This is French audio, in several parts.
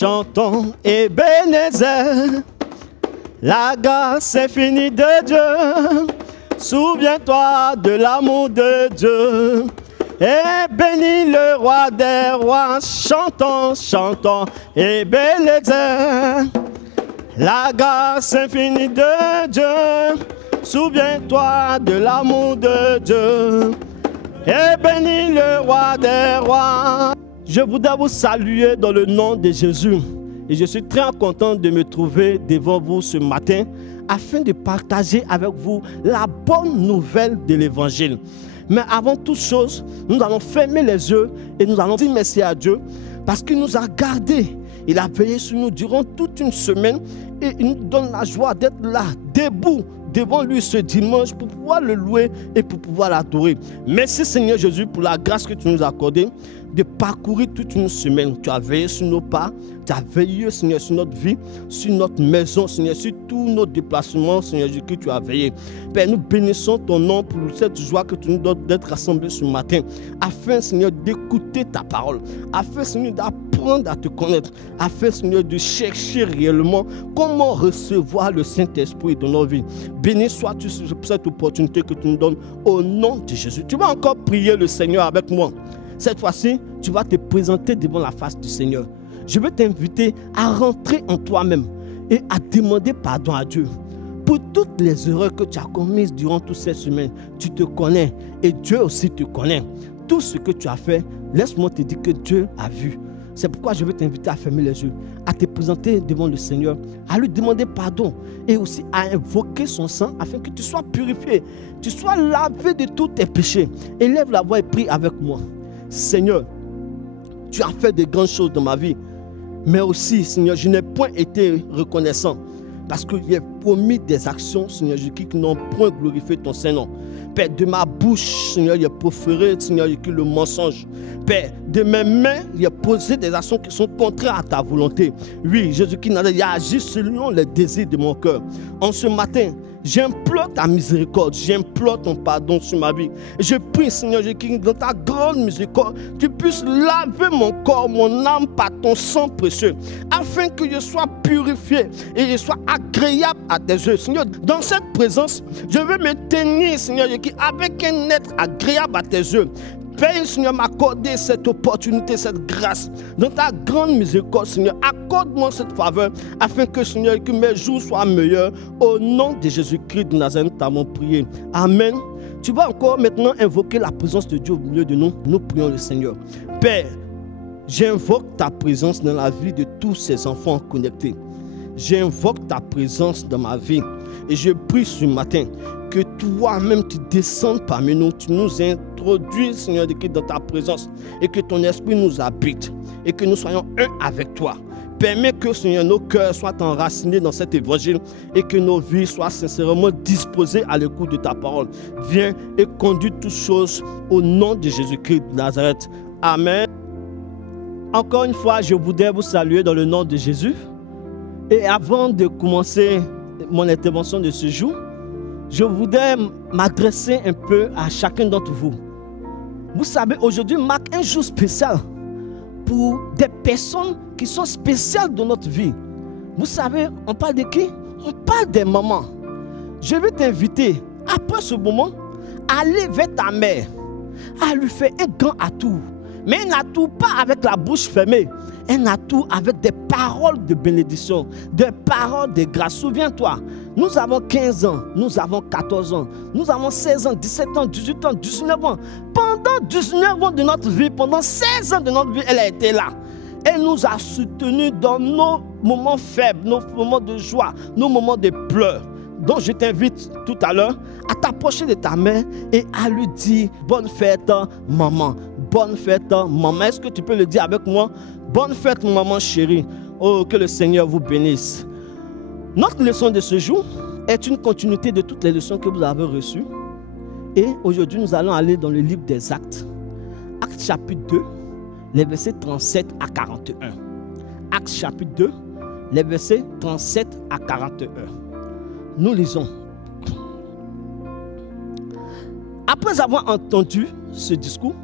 Chantons Ebenezer, la grâce infinie de Dieu. Souviens-toi de l'amour de Dieu. Et bénis le roi des rois. Chantons, chantons Ebenezer, la grâce infinie de Dieu. Souviens-toi de l'amour de Dieu. Et bénis le roi des rois. Je voudrais vous saluer dans le nom de Jésus. Et je suis très content de me trouver devant vous ce matin afin de partager avec vous la bonne nouvelle de l'évangile. Mais avant toute chose, nous allons fermer les yeux et nous allons dire merci à Dieu parce qu'il nous a gardés. Il a veillé sur nous durant toute une semaine et il nous donne la joie d'être là, debout, devant lui ce dimanche pour pouvoir le louer et pour pouvoir l'adorer. Merci Seigneur Jésus pour la grâce que tu nous as accordée de parcourir toute une semaine. Tu as veillé sur nos pas, tu as veillé Seigneur sur notre vie, sur notre maison, Seigneur, sur tous nos déplacements, Seigneur Jésus, que tu as veillé. Père, nous bénissons ton nom pour cette joie que tu nous donnes d'être rassemblés ce matin, afin Seigneur d'écouter ta parole, afin Seigneur d'apprendre à te connaître, afin Seigneur de chercher réellement comment recevoir le Saint-Esprit dans nos vies. Béni sois-tu pour cette opportunité que tu nous donnes au nom de Jésus. Tu vas encore prier le Seigneur avec moi. Cette fois-ci, tu vas te présenter devant la face du Seigneur. Je veux t'inviter à rentrer en toi-même et à demander pardon à Dieu pour toutes les erreurs que tu as commises durant toutes ces semaines. Tu te connais et Dieu aussi te connaît. Tout ce que tu as fait, laisse-moi te dire que Dieu a vu. C'est pourquoi je veux t'inviter à fermer les yeux, à te présenter devant le Seigneur, à lui demander pardon et aussi à invoquer son sang afin que tu sois purifié, tu sois lavé de tous tes péchés. Élève la voix et prie avec moi. Seigneur, tu as fait de grandes choses dans ma vie, mais aussi, Seigneur, je n'ai point été reconnaissant parce que j'ai promis des actions, Seigneur Jésus, qui n'ont point glorifié ton Saint-Nom. Père, de ma bouche, Seigneur, il a proféré, Seigneur, le mensonge. Père, de mes mains, il a posé des actions qui sont contraires à ta volonté. Oui, Jésus-Christ, il a agi selon les désirs de mon cœur. En ce matin, j'implore ta miséricorde, j'implore ton pardon sur ma vie. Je prie, Seigneur Jésus, dans ta grande miséricorde, tu puisses laver mon corps, mon âme par ton sang précieux, afin que je sois purifié et je sois agréable à tes yeux. Seigneur, dans cette présence, je veux me tenir, Seigneur Jésus, avec un être agréable à tes yeux. Père, Seigneur, m'accorder cette opportunité, cette grâce. Dans ta grande miséricorde, Seigneur, accorde-moi cette faveur afin que, Seigneur, que mes jours soient meilleurs. Au nom de Jésus-Christ de Nazareth, nous avons prié. Amen. Tu vas encore maintenant invoquer la présence de Dieu au milieu de nous. Nous prions le Seigneur. Père, j'invoque ta présence dans la vie de tous ces enfants connectés. J'invoque ta présence dans ma vie. Et je prie ce matin que toi-même tu descendes parmi nous, tu nous introduis, Seigneur, dans ta présence et que ton esprit nous habite et que nous soyons un avec toi. Permets que, Seigneur, nos cœurs soient enracinés dans cet évangile et que nos vies soient sincèrement disposées à l'écoute de ta parole. Viens et conduis toutes choses au nom de Jésus-Christ de Nazareth. Amen. Encore une fois, je voudrais vous saluer dans le nom de Jésus. Et avant de commencer mon intervention de ce jour, je voudrais m'adresser un peu à chacun d'entre vous. Vous savez, aujourd'hui marque un jour spécial pour des personnes qui sont spéciales dans notre vie. Vous savez, on parle de qui? On parle des mamans. Je vais t'inviter, après ce moment, à aller vers ta mère, à lui faire un grand atout. Mais un atout pas avec la bouche fermée, un atout avec des paroles de bénédiction, des paroles de grâce. Souviens-toi, nous avons 15 ans, nous avons 14 ans, nous avons 16 ans, 17 ans, 18 ans, 19 ans. Pendant 19 ans de notre vie, pendant 16 ans de notre vie, elle a été là. Elle nous a soutenus dans nos moments faibles, nos moments de joie, nos moments de pleurs. Donc je t'invite tout à l'heure à t'approcher de ta mère et à lui dire bonne fête maman, bonne fête maman. Est-ce que tu peux le dire avec moi? Bonne fête maman chérie. Oh, que le Seigneur vous bénisse. Notre leçon de ce jour est une continuité de toutes les leçons que vous avez reçues. Et aujourd'hui nous allons aller dans le livre des Actes. Actes chapitre 2, les versets 37 à 41. Actes chapitre 2, les versets 37 à 41. Nous lisons. Après avoir entendu ce discours,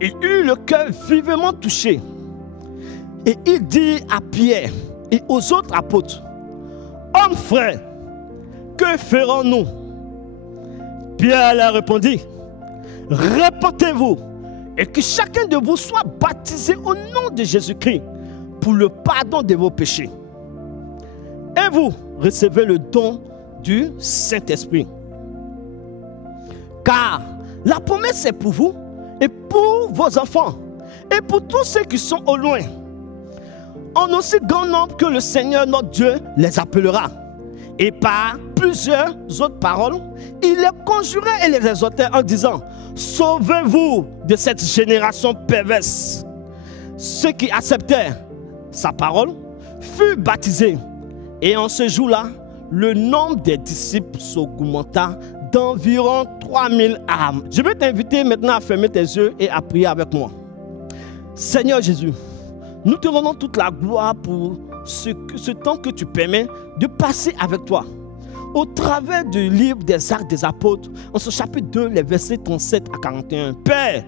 il eut le cœur vivement touché. Et il dit à Pierre et aux autres apôtres, hommes frères, que ferons-nous? Pierre leur répondit, repentez-vous et que chacun de vous soit baptisé au nom de Jésus-Christ pour le pardon de vos péchés. Et vous recevez le don du Saint-Esprit. Car la promesse est pour vous et pour vos enfants et pour tous ceux qui sont au loin, en aussi grand nombre que le Seigneur notre Dieu les appellera. Et par plusieurs autres paroles, il les conjurait et les exhortait en disant, sauvez-vous de cette génération perverse. Ceux qui acceptèrent sa parole furent baptisés. Et en ce jour-là, le nombre des disciples s'augmenta d'environ 3000 âmes. Je vais t'inviter maintenant à fermer tes yeux et à prier avec moi. Seigneur Jésus, nous te rendons toute la gloire pour ce temps que tu permets de passer avec toi. Au travers du livre des Actes des Apôtres, en ce chapitre 2, les versets 37 à 41. Père,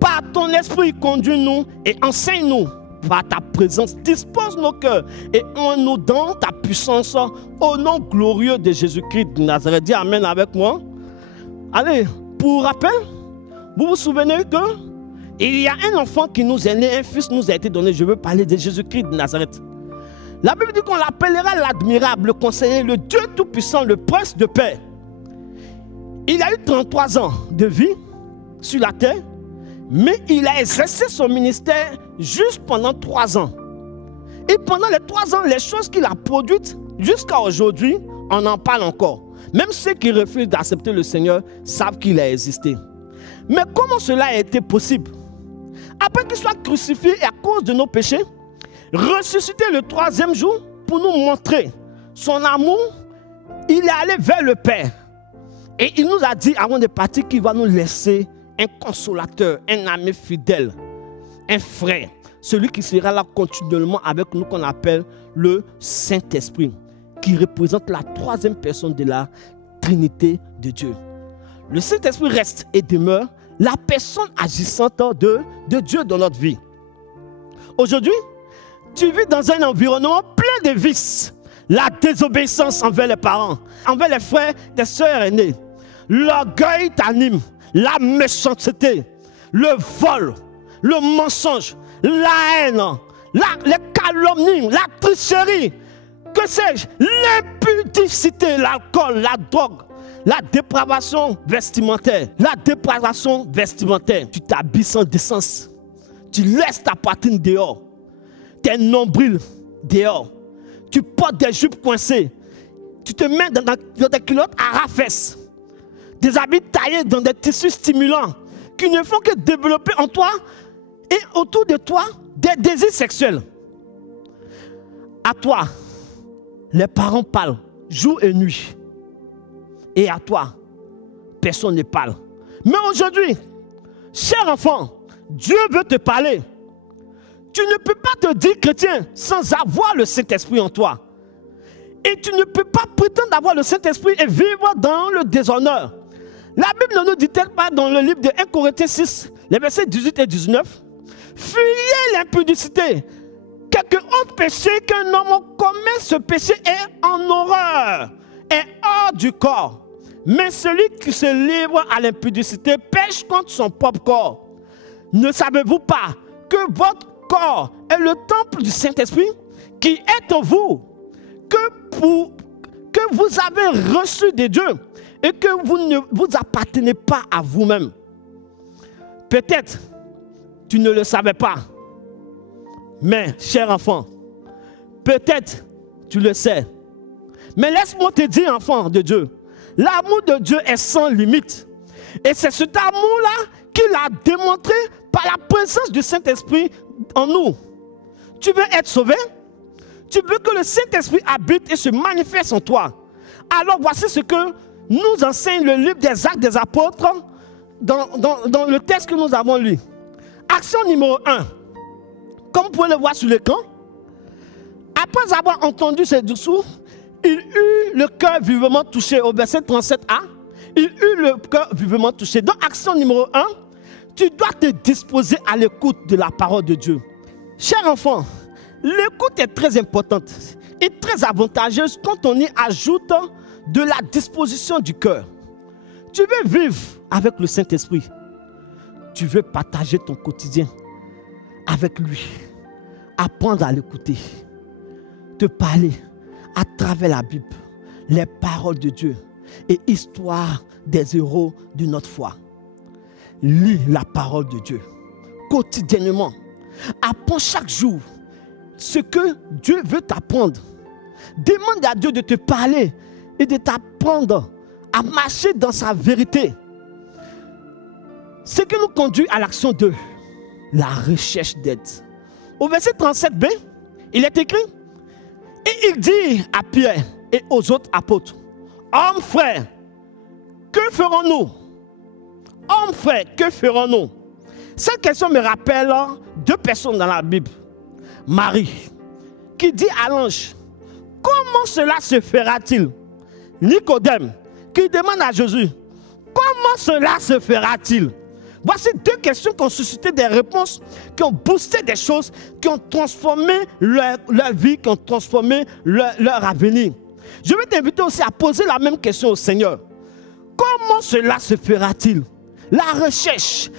par ton esprit, conduis-nous et enseigne-nous. Par ta présence, dispose nos cœurs et en-nous dans ta puissance, au nom glorieux de Jésus-Christ de Nazareth. Dis Amen avec moi. Allez, pour rappel, vous vous souvenez que il y a un enfant qui nous est né, un fils nous a été donné. Je veux parler de Jésus-Christ de Nazareth. La Bible dit qu'on l'appellera l'admirable, le conseiller, le Dieu tout-puissant, le prince de paix. Il a eu 33 ans de vie sur la terre, mais il a exercé son ministère juste pendant 3 ans. Et pendant les 3 ans, les choses qu'il a produites jusqu'à aujourd'hui, on en parle encore. Même ceux qui refusent d'accepter le Seigneur savent qu'il a existé. Mais comment cela a été possible? Après qu'il soit crucifié et à cause de nos péchés, ressuscité le 3e jour pour nous montrer son amour, il est allé vers le Père. Et il nous a dit avant de partir qu'il va nous laisser un consolateur, un ami fidèle, un frère, celui qui sera là continuellement avec nous, qu'on appelle le Saint-Esprit, qui représente la 3e personne de la Trinité de Dieu. Le Saint-Esprit reste et demeure la personne agissante de Dieu dans notre vie. Aujourd'hui, tu vis dans un environnement plein de vices. La désobéissance envers les parents, envers les frères, tes sœurs aînées. L'orgueil t'anime, la méchanceté, le vol, le mensonge, la haine, les calomnies, la tricherie, que sais-je, l'impudicité, l'alcool, la drogue, la dépravation vestimentaire. La dépravation vestimentaire. Tu t'habilles sans décence. Tu laisses ta poitrine dehors. Tes nombrils dehors. Tu portes des jupes coincées. Tu te mets dans des culottes à ras-fesses. Des habits taillés dans des tissus stimulants qui ne font que développer en toi et autour de toi des désirs sexuels. À toi, les parents parlent jour et nuit. Et à toi, personne ne parle. Mais aujourd'hui, cher enfant, Dieu veut te parler. Tu ne peux pas te dire chrétien sans avoir le Saint-Esprit en toi. Et tu ne peux pas prétendre avoir le Saint-Esprit et vivre dans le déshonneur. La Bible ne nous dit-elle pas dans le livre de 1 Corinthiens 6, les versets 18 et 19, fuyez l'impudicité. Quelque autre péché qu'un homme commet, ce péché est en horreur, est hors du corps. Mais celui qui se livre à l'impudicité pêche contre son propre corps. Ne savez-vous pas que votre corps est le temple du Saint-Esprit qui est en vous, que vous avez reçu de Dieu et que vous ne vous appartenez pas à vous-même? Peut-être tu ne le savais pas, mais cher enfant, peut-être tu le sais. Mais laisse-moi te dire, enfant de Dieu, l'amour de Dieu est sans limite. Et c'est cet amour-là qu'il a démontré par la présence du Saint-Esprit en nous. Tu veux être sauvé? Tu veux que le Saint-Esprit habite et se manifeste en toi? Alors voici ce que nous enseigne le livre des Actes des Apôtres dans le texte que nous avons lu. Action numéro 1. Comme vous pouvez le voir sur l'écran, après avoir entendu ces discours, il eut le cœur vivement touché. Au verset 37a, il eut le cœur vivement touché. Donc, action numéro 1, tu dois te disposer à l'écoute de la parole de Dieu. Cher enfant, l'écoute est très importante et très avantageuse quand on y ajoute de la disposition du cœur. Tu veux vivre avec le Saint-Esprit. Tu veux partager ton quotidien avec lui. Apprendre à l'écouter. Te parler à travers la Bible, les paroles de Dieu et histoire des héros de notre foi. Lis la parole de Dieu quotidiennement. Apprends chaque jour ce que Dieu veut t'apprendre. Demande à Dieu de te parler et de t'apprendre à marcher dans sa vérité. Ce qui nous conduit à l'action 2, la recherche d'aide. Au verset 37b, il est écrit, et il dit à Pierre et aux autres apôtres, hommes frères, que ferons-nous? Hommes frères, que ferons-nous? Cette question me rappelle deux personnes dans la Bible. Marie, qui dit à l'ange, comment cela se fera-t-il? Nicodème, qui demande à Jésus, comment cela se fera-t-il? Voici deux questions qui ont suscité des réponses, qui ont boosté des choses, qui ont transformé leur vie, qui ont transformé leur avenir. Je vais t'inviter aussi à poser la même question au Seigneur. Comment cela se fera-t-il? La recherche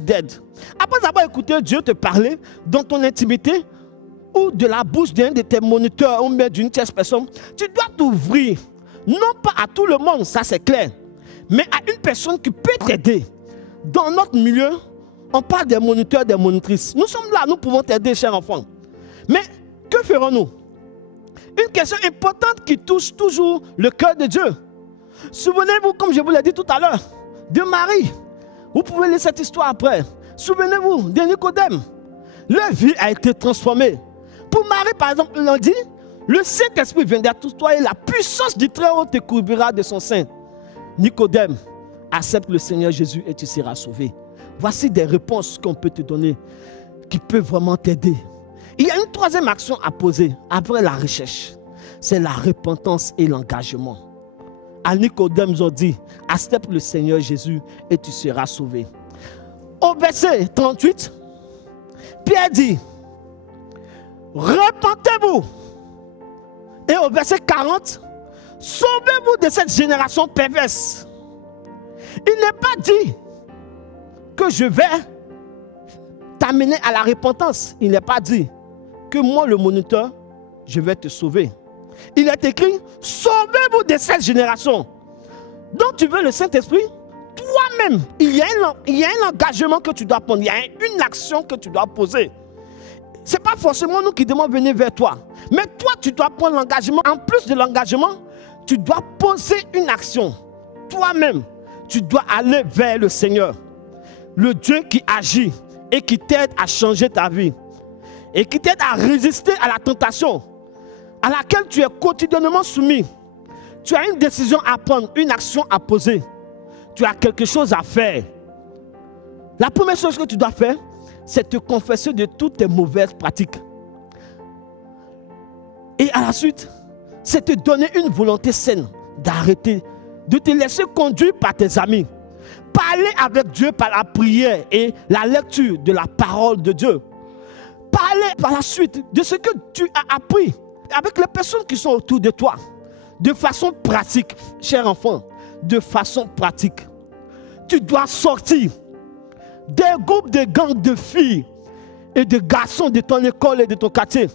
d'aide. Après avoir écouté Dieu te parler dans ton intimité ou de la bouche d'un de tes moniteurs ou même d'une tierce personne, tu dois t'ouvrir. Non pas à tout le monde, ça c'est clair, mais à une personne qui peut t'aider. Dans notre milieu, on parle des moniteurs, des monitrices. Nous sommes là, nous pouvons t'aider, cher enfant. Mais que ferons-nous? Une question importante qui touche toujours le cœur de Dieu. Souvenez-vous, comme je vous l'ai dit tout à l'heure, de Marie. Vous pouvez lire cette histoire après. Souvenez-vous de Nicodème. Leur vie a été transformée. Pour Marie, par exemple, il a dit, le Saint-Esprit viendra tutoyer, la puissance du Très-Haut te couvrira de son sein. Nicodème, accepte le Seigneur Jésus et tu seras sauvé. Voici des réponses qu'on peut te donner qui peuvent vraiment t'aider. Il y a une troisième action à poser après la recherche. C'est la repentance et l'engagement. À Nicodème, ils ont dit, accepte le Seigneur Jésus et tu seras sauvé. Au verset 38, Pierre dit, repentez-vous. Et au verset 40, sauvez-vous de cette génération perverse. Il n'est pas dit que je vais t'amener à la repentance. Il n'est pas dit que moi, le moniteur, je vais te sauver. Il est écrit, sauvez-vous de cette génération. Donc tu veux le Saint-Esprit, toi-même, il y a un engagement que tu dois prendre, il y a une action que tu dois poser. Ce n'est pas forcément nous qui devons venir vers toi. Mais toi, tu dois prendre l'engagement. En plus de l'engagement, tu dois poser une action. Toi-même, tu dois aller vers le Seigneur. Le Dieu qui agit et qui t'aide à changer ta vie. Et qui t'aide à résister à la tentation à laquelle tu es quotidiennement soumis. Tu as une décision à prendre, une action à poser. Tu as quelque chose à faire. La première chose que tu dois faire, c'est te confesser de toutes tes mauvaises pratiques. Et à la suite, c'est te donner une volonté saine d'arrêter, de te laisser conduire par tes amis. Parler avec Dieu par la prière et la lecture de la parole de Dieu. Parler par la suite de ce que tu as appris avec les personnes qui sont autour de toi. De façon pratique, cher enfant, de façon pratique. Tu dois sortir des groupes de gangs de filles et de garçons de ton école et de ton quartier.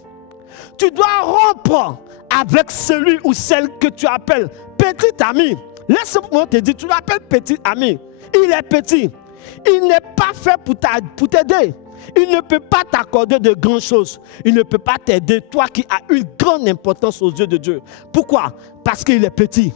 Tu dois rompre avec celui ou celle que tu appelles petit ami. Laisse-moi te dire, tu l'appelles petit ami. Il est petit. Il n'est pas fait pour t'aider. Il ne peut pas t'accorder de grandes choses. Il ne peut pas t'aider, toi qui as une grande importance aux yeux de Dieu. Pourquoi? Parce qu'il est petit.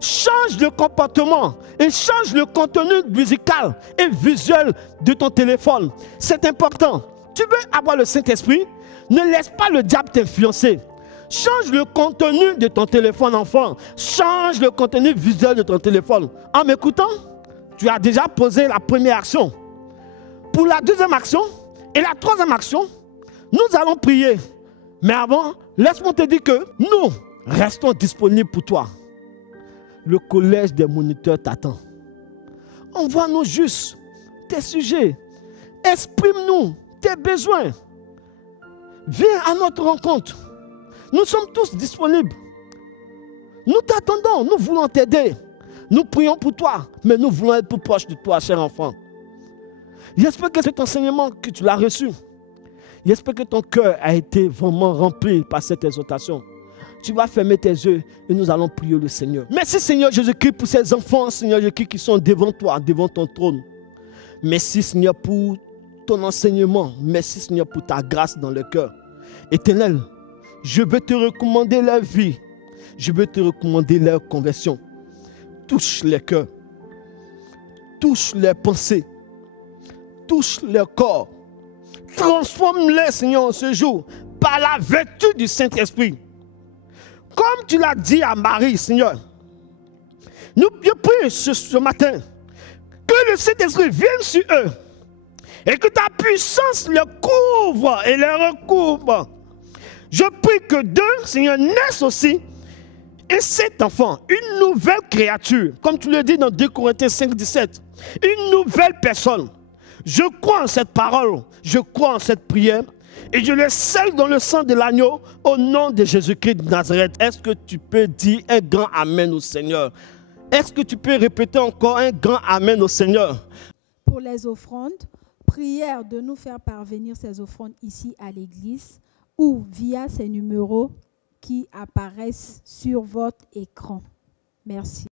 Change le comportement et change le contenu musical et visuel de ton téléphone. C'est important. Tu veux avoir le Saint-Esprit? Ne laisse pas le diable t'influencer. Change le contenu de ton téléphone, enfant. Change le contenu visuel de ton téléphone. En m'écoutant, tu as déjà posé la première action. Pour la deuxième action et la troisième action, nous allons prier. Mais avant, laisse-moi te dire que nous restons disponibles pour toi. Le collège des moniteurs t'attend. Envoie-nous juste tes sujets. Exprime-nous tes besoins. Viens à notre rencontre. Nous sommes tous disponibles. Nous t'attendons, nous voulons t'aider. Nous prions pour toi, mais nous voulons être plus proches de toi, cher enfant. J'espère que cet enseignement que tu l'as reçu, j'espère que ton cœur a été vraiment rempli par cette exhortation. Tu vas fermer tes yeux et nous allons prier le Seigneur. Merci Seigneur Jésus-Christ pour ces enfants, Seigneur Jésus-Christ, qui sont devant toi, devant ton trône. Merci Seigneur pour ton enseignement. Merci Seigneur pour ta grâce dans le cœur. Éternel, je veux te recommander leur vie. Je veux te recommander leur conversion. Touche les cœurs. Touche leurs pensées. Touche leur corps. Transforme-les, Seigneur, en ce jour, par la vertu du Saint-Esprit. Comme tu l'as dit à Marie, Seigneur, je prie ce matin que le Saint-Esprit vienne sur eux et que ta puissance les couvre et les recouvre. Je prie que d'eux, Seigneur, naissent aussi, et cet enfant, une nouvelle créature, comme tu le dis dans 2 Corinthiens 5, 17, une nouvelle personne. Je crois en cette parole, je crois en cette prière, et je le scelle dans le sang de l'agneau au nom de Jésus-Christ de Nazareth. Est-ce que tu peux dire un grand amen au Seigneur? Est-ce que tu peux répéter encore un grand amen au Seigneur? Pour les offrandes, prière de nous faire parvenir ces offrandes ici à l'église ou via ces numéros qui apparaissent sur votre écran. Merci.